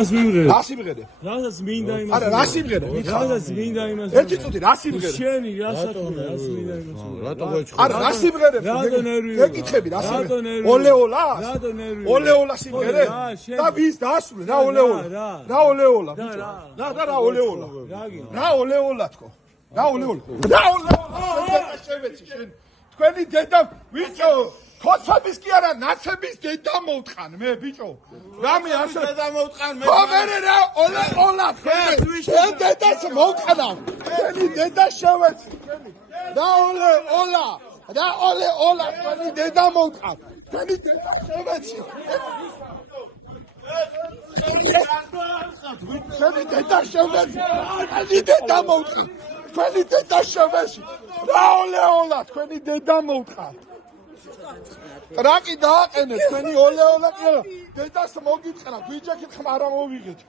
რა სიმღერე? რასაც მინდა იმას. არა, რა სიმღერე? რასაც მინდა იმას. ერთი წუთი რა სიმღერე? შენი რა საქმეა, რაც მინდა იმას. რატო გაჩხო? არა, რა სიმღერე? რატო ნერვიო? გეკითხები რა სიმღერე? ოლეოლა? რატო ნერვიო? ოლეოლა სიმღერე? და ვის დაასრულე? რა ოლეოლა? რა ოლეოლა? რა ოლეოლა? რა ოლეოლა თქო? რა ოლეოლა? რა ოლეოლა? შევეცი შენ. თქვენი დედა ბიჭო, ხოცების კი არა, ნაცების დედა მოვტყან მე ბიჭო. რამე ასე დედა მოვტყან მე. ხომერე რა ოლეოლა შენ დედას მოვტყნავ. თქვენი დედა შევეცი. რა ოლეოლა? რა ოლეოლა თქვენი დედა მოვტყან. თქვენი დედა შევეცი. თქვენი დედა შევეცი. თქვენი დედა მოვტყან. თქვენი დედა შევეცი. რა ოლეოლა თქვენი დედა მოვტყან. ტრაკი დააყენე თქვენი ოლეოლა კი არა. დედას მოგიწყნა, გვიჯექით ხმარა მოვიღეთ.